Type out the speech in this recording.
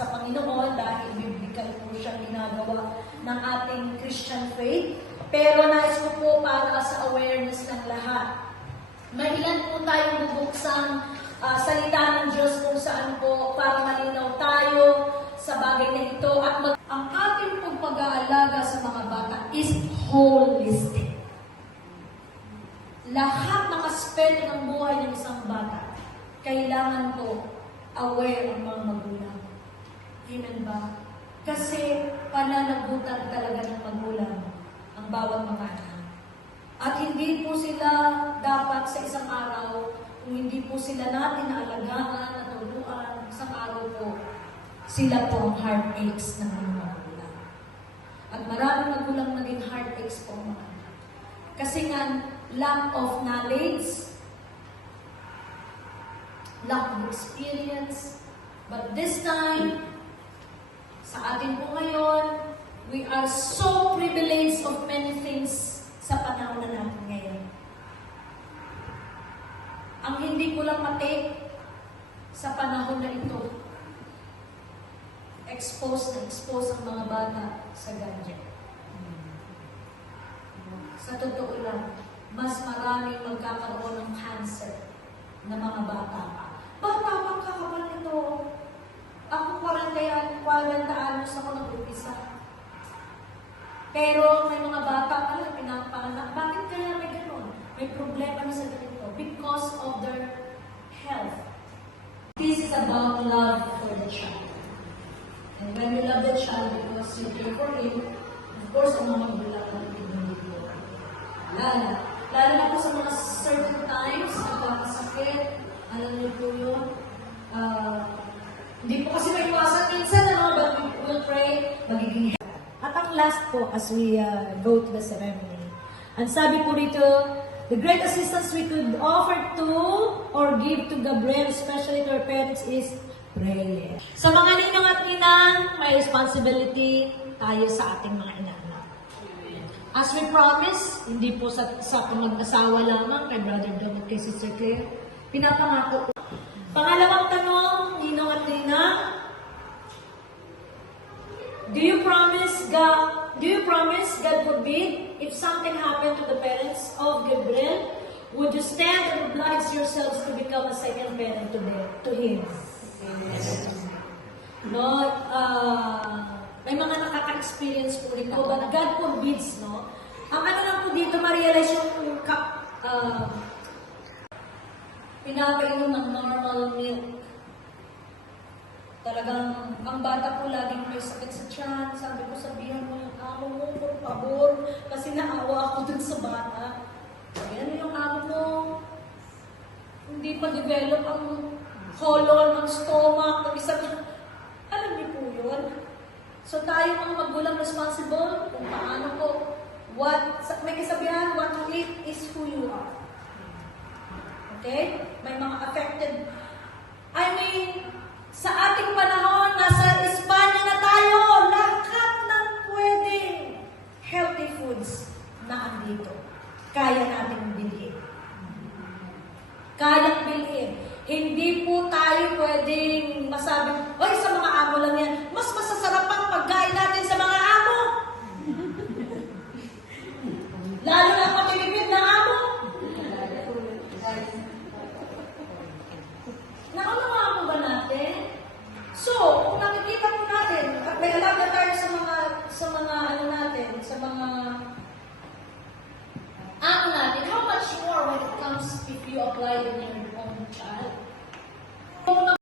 sa Panginoon dahil biblical po siyang ginagawa ng ating Christian faith. Pero nais ko po para sa awareness ng lahat. Mahilan po tayong bubuksang salita ng Diyos kung saan po para malinaw tayo sa bagay na ito. At ang ating pong pag-aalaga sa mga bata is holistic. Lahat ng aspeto ng buhay ng isang bata, kailangan po aware ang mga magulang. Amen ba? Kasi pananagutan talaga ng magulang ang bawat mga anak. At hindi po sila dapat sa isang araw, kung hindi po sila natin naalagaan, natuluan, isang araw po, sila po ang heartaches ng mga magulang. At maraming magulang naging heartaches po ang mga anak. Kasi nga, lack of knowledge, lack of experience, but this time, sa atin po ngayon, we are so privileged of many things sa panahon na natin ngayon. Ang hindi ko lang matake sa panahon na ito, expose ang mga bata sa gadget. Sa totoo lang, mas maraming magkakaroon ng cancer na mga bata pa. Bata pa kakabal nito. Ako 40 anos ako nag-upisa. Pero may mga bata pala pinapanganak. Bakit kaya may gano'n? May problema na sa ganito. Because of their health. This is about love for the child. And when you love the child because you care for him, of course, ang mga magulang ng pinili mo. Lalo na po sa mga certain times, nagkakasakit, alam niyo po yun, hindi po kasi may iwasan minsan, but we will pray, magiging healthy. At ang last po, as we go to the ceremony, ang sabi po dito, the great assistance we could offer to or give to Gabriel, especially to our parents, is prayer. Sa mga ninong at ninang, may responsibility tayo sa ating mga inanak. As we promise, hindi po sa mag-asawa lamang, kay Brother Dom at kay Sister Claire, pinapangako po. Pangalawang tanong, ninong at ninang, do you promise God forbid, if something happened to the parents of Gabriel, would you stand and oblige yourselves to become a second parent to him? Yes. No, may mga nakaka-experience po dito, but God forbids, no? Ang ano lang po dito, ma-realize yung pinapainom ng normal milk. Talagang, ang bata po laging may sakit sa tiyan. Sabi ko, sabihan mo yung amo mo, por favor, kasi naawa ako dun sa bata. Ayan yung amo mo. Hindi pa develop ang colon, ang stomach, ang isa na. Alam niyo po yun. So tayo mga magulang responsible kung paano po. May kasabihan, what you eat is who you are. Okay? May mga affected. I mean,